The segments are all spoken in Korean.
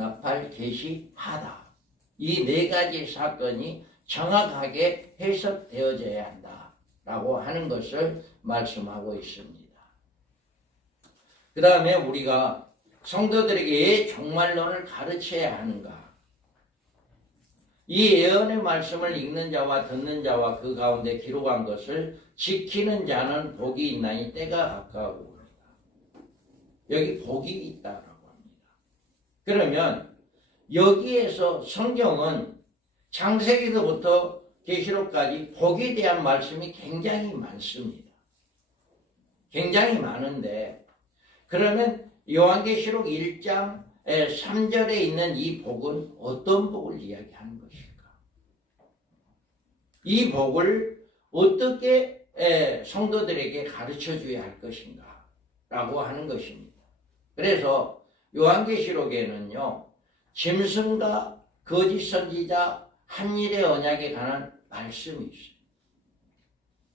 납할 개시하다. 이 네 가지 사건이 정확하게 해석되어져야 한다라고 하는 것을 말씀하고 있습니다. 그 다음에 우리가 성도들에게 왜 종말론을 가르쳐야 하는가? 이 예언의 말씀을 읽는 자와 듣는 자와 그 가운데 기록한 것을 지키는 자는 복이 있나니 때가 가까우고 여기 복이 있다라고 합니다. 그러면 여기에서 성경은 창세기서부터 계시록까지 복에 대한 말씀이 굉장히 많습니다. 굉장히 많은데 그러면 요한계시록 1장 3절에 있는 이 복은 어떤 복을 이야기하는 것일까? 이 복을 어떻게 성도들에게 가르쳐줘야 할 것인가? 라고 하는 것입니다. 그래서 요한계시록에는요, 짐승과 거짓 선지자 한일의 언약에 관한 말씀이 있어요.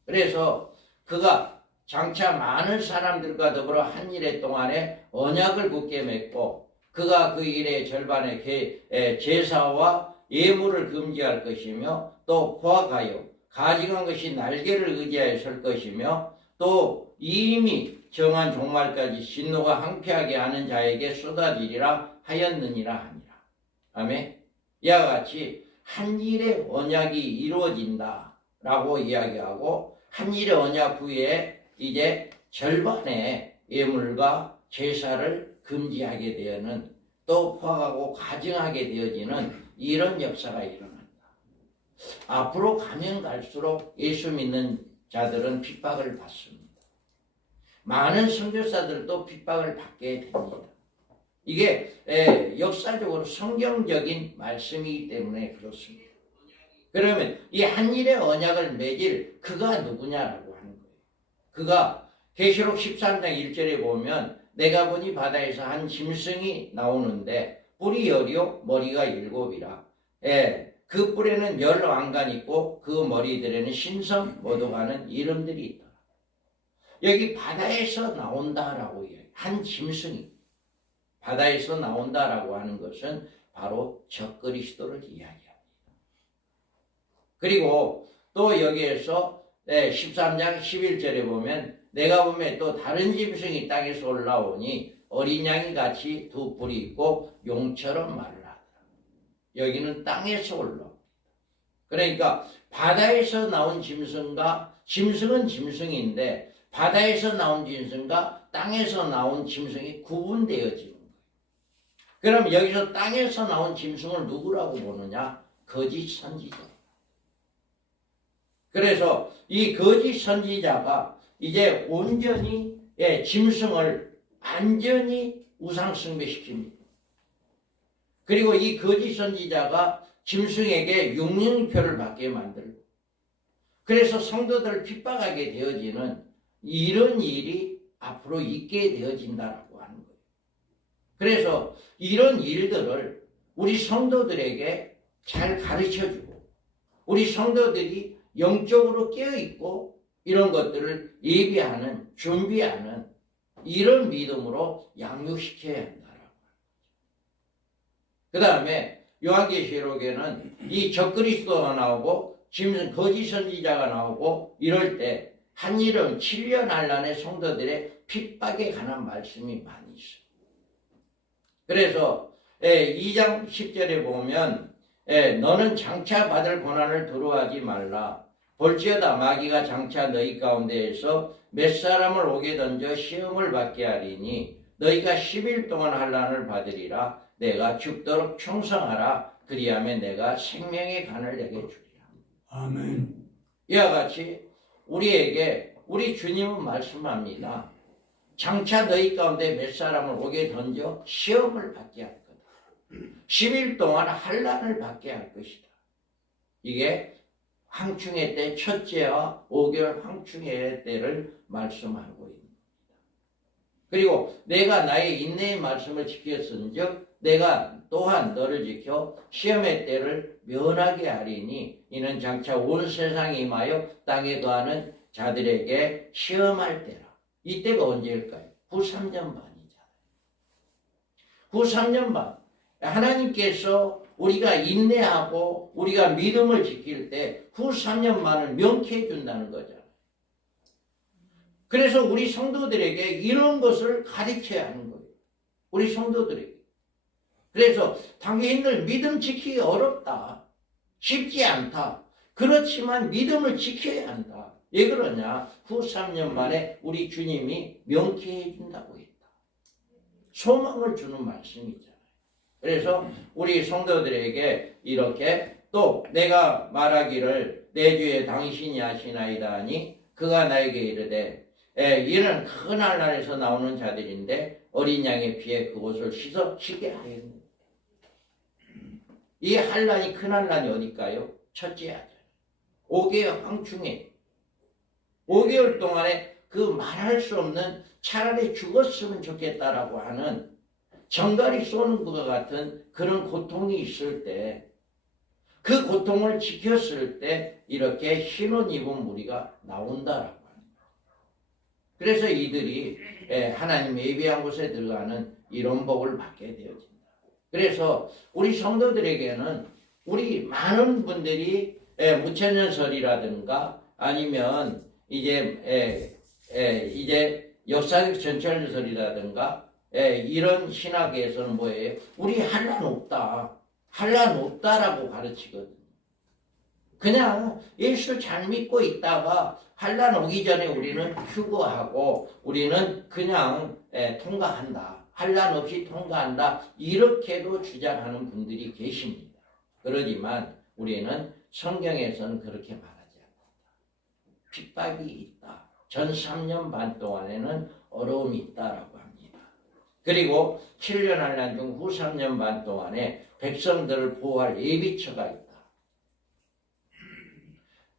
그래서 그가 장차 많은 사람들과 더불어 한 일의 동안에 언약을 굳게 맺고 그가 그 일의 절반의 제사와 예물을 금지할 것이며 또 포악하여 가증한 것이 날개를 의지하여 설 것이며 또 이미 정한 종말까지 진노가 항폐하게 하는 자에게 쏟아지리라 하였느니라 하니라. 아멘. 이와 같이 한 일의 언약이 이루어진다라고 이야기하고 한 일의 언약 후에 이제 절반의 예물과 제사를 금지하게 되는 또 포악하고 가증하게 되어지는 이런 역사가 일어난다. 앞으로 가면 갈수록 예수 믿는 자들은 핍박을 받습니다. 많은 선교사들도 핍박을 받게 됩니다. 이게 역사적으로 성경적인 말씀이기 때문에 그렇습니다. 그러면 이 한일의 언약을 맺을 그가 누구냐라고 하는 거예요. 그가 계시록 13장 1절에 보면 내가 보니 바다에서 한 짐승이 나오는데 뿔이 10이요 머리가 7이라. 그 뿔에는 10왕관 있고 그 머리들에는 신성 모독하는 이름들이 있다. 여기 바다에서 나온다라고 이야기해요. 한 짐승이 바다에서 나온다라고 하는 것은 바로 적그리스도를 이야기합니다. 그리고 또 여기에서 13장 11절에 보면 내가 보면 또 다른 짐승이 땅에서 올라오니 어린 양이 같이 두 뿔이 있고 용처럼 말을 하더라. 여기는 땅에서 올라옵니다. 그러니까 바다에서 나온 짐승과 짐승은 짐승인데 바다에서 나온 짐승과 땅에서 나온 짐승이 구분되어지는 거예요. 그럼 여기서 땅에서 나온 짐승을 누구라고 보느냐? 거짓 선지자. 그래서 이 거짓 선지자가 이제 온전히 짐승을 완전히 우상숭배시킵니다. 그리고 이 거짓 선지자가 짐승에게 육륜표를 받게 만들고 그래서 성도들을 핍박하게 되어지는 이런 일이 앞으로 있게 되어진다라고 하는 거예요. 그래서 이런 일들을 우리 성도들에게 잘 가르쳐주고 우리 성도들이 영적으로 깨어있고 이런 것들을 예비하는 준비하는 이런 믿음으로 양육시켜야 한다라고 하는 거죠. 그 다음에 요한계시록에는 이 적그리스도가 나오고 짐승 거짓 선지자가 나오고 이럴 때 한일은 7년 한란의 성도들의 핍박에 관한 말씀이 많이 있어요. 그래서 2장 10절에 보면 너는 장차 받을 고난을 두려워하지 말라. 볼지어다 마귀가 장차 너희 가운데에서 몇 사람을 옥에 던져 시험을 받게 하리니 너희가 10일 동안 환난을 받으리라. 내가 죽도록 충성하라. 그리하면 내가 생명의 간을 내게 주리라. 아멘. 이와 같이 우리에게 우리 주님은 말씀합니다. 장차 너희 가운데 몇 사람을 옥에 던져 시험을 받게 할 거다. 10일 동안 환난을 받게 할 것이다. 이게 황충의 때 첫째와 5개월 황충의 때를 말씀하고 있습니다. 그리고 내가 나의 인내의 말씀을 지켰은즉 내가 또한 너를 지켜 시험의 때를 면하게 하리니 이는 장차 온 세상에 임하여 땅에 거하는 자들에게 시험할 때라. 이때가 언제일까요? 후 3년 반이잖아요. 후 3년 반. 하나님께서 우리가 인내하고 우리가 믿음을 지킬 때 후 3년만을 명쾌해 준다는 거잖아요. 그래서 우리 성도들에게 이런 것을 가르쳐야 하는 거예요. 우리 성도들에게. 그래서 당신들 믿음 지키기 어렵다. 쉽지 않다. 그렇지만 믿음을 지켜야 한다. 왜 그러냐? 후 3년 만에 우리 주님이 명쾌해 준다고 했다. 소망을 주는 말씀이잖아요. 그래서 우리 성도들에게 이렇게 또 내가 말하기를 내 주에 당신이 하시나이다 하니 그가 나에게 이르되 이는 큰 한란에서 나오는 자들인데 어린 양의 피에 그곳을 씻게 하였느니라. 이 한란이 큰 한란이 어딜까요? 첫째 하잖아요. 5개월 황충해. 5개월 동안에 그 말할 수 없는 차라리 죽었으면 좋겠다라고 하는 정갈이 쏘는 것과 같은 그런 고통이 있을 때 그 고통을 지켰을 때 이렇게 흰옷 입은 무리가 나온다라고 합니다. 그래서 이들이 하나님의 예비한 곳에 들어가는 이런 복을 받게 되어진다. 그래서 우리 성도들에게는 우리 많은 분들이 무천년설이라든가 아니면 이제 역사적 전철설이라든가 이런 신학에서는 뭐예요? 우리 한란 없다. 한란 없다라고 가르치거든요. 그냥 예수 잘 믿고 있다가 한란 오기 전에 우리는 휴거하고 우리는 그냥 통과한다. 한란 없이 통과한다. 이렇게도 주장하는 분들이 계십니다. 그러지만 우리는 성경에서는 그렇게 말하지 않는다. 핍박이 있다. 전 3년 반 동안에는 어려움이 있다라고 합니다. 그리고 7년 한란 중 후 3년 반 동안에 백성들을 보호할 예비처가 있다.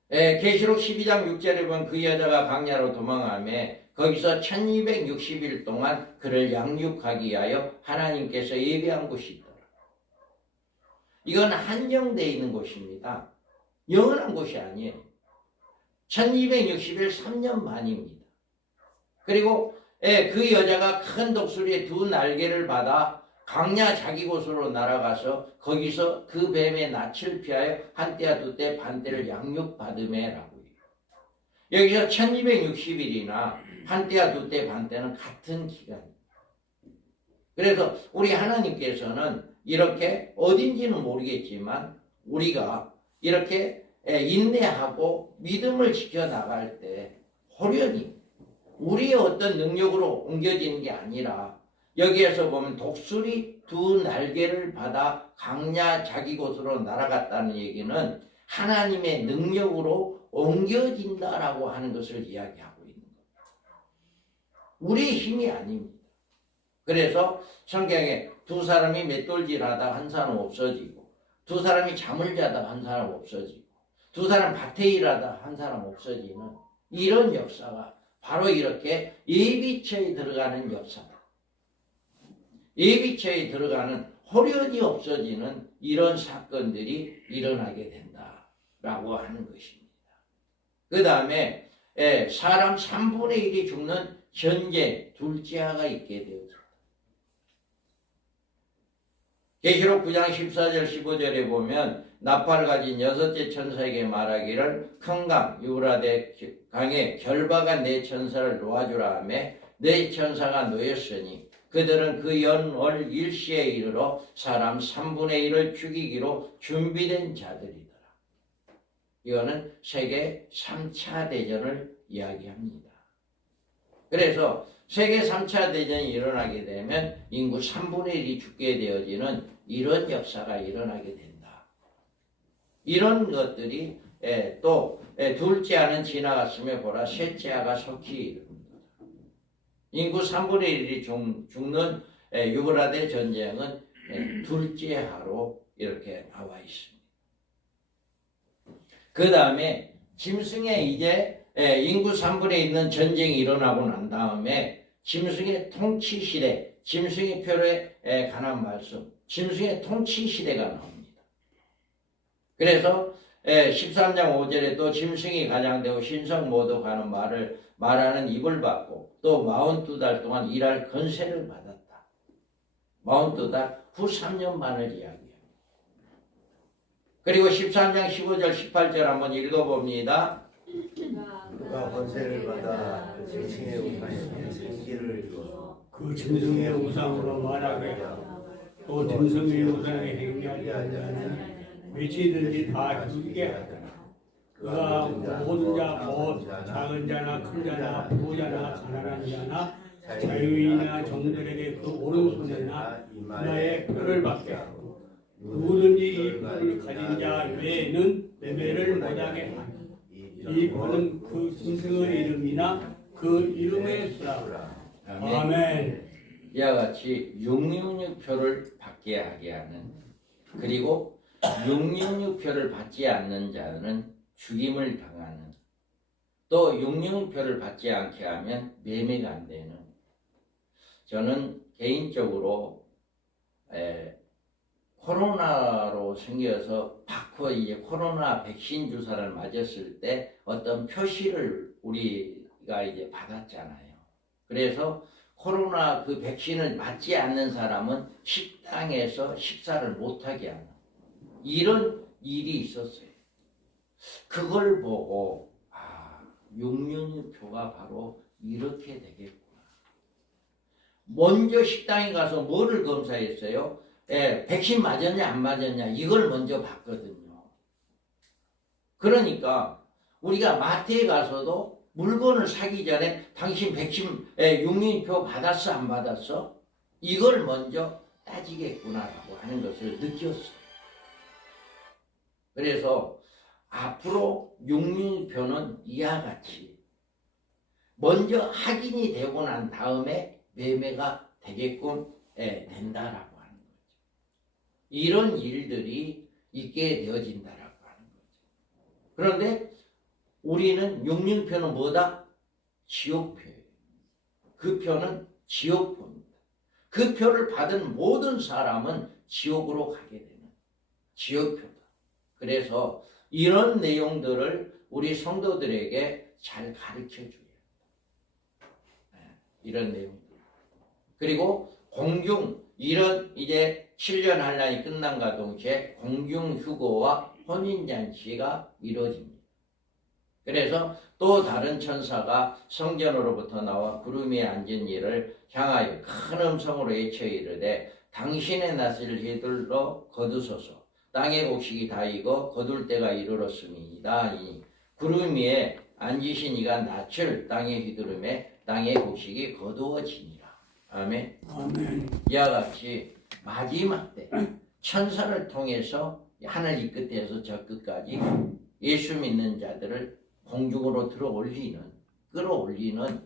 계시록 12장 6절에 보면 그 여자가 광야로 도망하며 거기서 1260일 동안 그를 양육하기 위하여 하나님께서 예비한 곳이 있더라. 이건 한정되어 있는 곳입니다. 영원한 곳이 아니에요. 1260일 3년 만입니다. 그리고 그 여자가 큰 독수리의 2 날개를 받아 광야 자기 곳으로 날아가서 거기서 그 뱀의 낯을 피하여 한때와 두때 반때를 양육받으매라고 해요. 여기서 1260일이나 한때와 두때 반때는 같은 기간입니다. 그래서 우리 하나님께서는 이렇게 어딘지는 모르겠지만 우리가 이렇게 인내하고 믿음을 지켜나갈 때 호련히 우리의 어떤 능력으로 옮겨지는 게 아니라 여기에서 보면 독수리 2 날개를 받아 광야 자기 곳으로 날아갔다는 얘기는 하나님의 능력으로 옮겨진다라고 하는 것을 이야기하고 있는 거예요. 우리의 힘이 아닙니다. 그래서 성경에 2 사람이 맷돌질하다 한 사람 없어지고 2 사람이 잠을 자다 한 사람 없어지고 2 사람 밭에 일하다 한 사람 없어지는 이런 역사가 바로 이렇게 예비처에 들어가는 역사다. 예비처에 들어가는 호련이 없어지는 이런 사건들이 일어나게 된다라고 하는 것입니다. 그 다음에 사람 3분의 1이 죽는 전쟁, 둘째아가 있게 되어집니다. 계시록 9장 14절 15절에 보면 나팔 가진 6째 천사에게 말하기를 큰 강 유브라데 강에 결박한 4 천사를 놓아주라 하며 4 천사가 놓였으니 그들은 그 연월 일시에 이르러 사람 3분의 1을 죽이기로 준비된 자들이더라. 이거는 세계 3차 대전을 이야기합니다. 그래서 세계 3차 대전이 일어나게 되면 인구 3분의 1이 죽게 되어지는 이런 역사가 일어나게 된다. 이런 것들이 또 둘째 아는 지나갔으며 보라 셋째 아가 속히 이릅니다. 인구 3분의 1이 죽는 유브라데 전쟁은 둘째 하로 이렇게 나와 있습니다. 그 다음에 짐승의 이제 인구 3분의 1 있는 전쟁이 일어나고 난 다음에 짐승의 통치 시대, 짐승의 표로에 관한 말씀, 짐승의 통치 시대가 나옵니다. 그래서 13장 5절에 또 짐승이 가장되고 신성 모두 가는 말을 말하는 입을 받고 또 42달 동안 일할 권세를 받았다. 42달 그 3년 반을 이야기해요. 그리고 13장 15절 18절 한번 읽어봅니다. 그가 권세를 받아 짐승의 우상에 생기를 이루어 그 짐승의 우상으로 말하게 또 짐승의 우상에 행하지 않는 외치든지 다 죽게 하더라. 그가 모든 자, 곧 작은 자나 큰 자나 부자나 가난한 자나 자유인이나 종들에게 그 오른손이나 이마에 표를 받게 하고 누구든지 이 표를 가진 자 외에는 매매를 못하게 하니 이 표는 그 짐승의 이름이나 그 이름의 수라. 아멘. 이와 같이 666표를 받게 하게 하는, 그리고 666표를 받지 않는 자는 죽임을 당하는, 또 666표를 받지 않게 하면 매매가 안 되는. 저는 개인적으로 코로나로 생겨서 받고 이제 코로나 백신 주사를 맞았을 때 어떤 표시를 우리가 이제 받았잖아요. 그래서 코로나 그 백신을 맞지 않는 사람은 식당에서 식사를 못하게 하는 이런 일이 있었어요. 그걸 보고 666표가 바로 이렇게 되겠구나. 먼저 식당에 가서 뭐를 검사했어요? 백신 맞았냐 안 맞았냐 이걸 먼저 봤거든요. 그러니까 우리가 마트에 가서도 물건을 사기 전에 당신 백신 666표 받았어 안 받았어? 이걸 먼저 따지겠구나라고 하는 것을 느꼈어요. 그래서 앞으로 666표는 이와 같이 먼저 확인이 되고 난 다음에 매매가 되게끔 된다라고 하는 거죠. 이런 일들이 있게 되어진다라고 하는 거죠. 그런데 우리는 666표는 뭐다? 지옥표예요. 그 표는 지옥표입니다. 그 표를 받은 모든 사람은 지옥으로 가게 되는 지옥표다. 그래서 이런 내용들을 우리 성도들에게 잘 가르쳐 줘야 합니다. 이런 내용들. 그리고 공중, 이런 이제 7년 환란이 끝난과 동시에 공중 휴거와 혼인잔치가 이루어집니다. 그래서 또 다른 천사가 성전으로부터 나와 구름 위에 앉은 이를 향하여 큰 음성으로 외쳐 이르되 당신의 낯을 휘둘러 거두소서. 땅의 곡식이 다 익어 거둘 때가 이르렀습니다. 이 구름 위에 앉으신 이가 낯을 땅에 휘두르매 땅의 곡식이 거두어지니라. 아멘. 아멘. 이와 같이 마지막 때 천사를 통해서 하늘 이 끝에서 저 끝까지 예수 믿는 자들을 공중으로 끌어올리는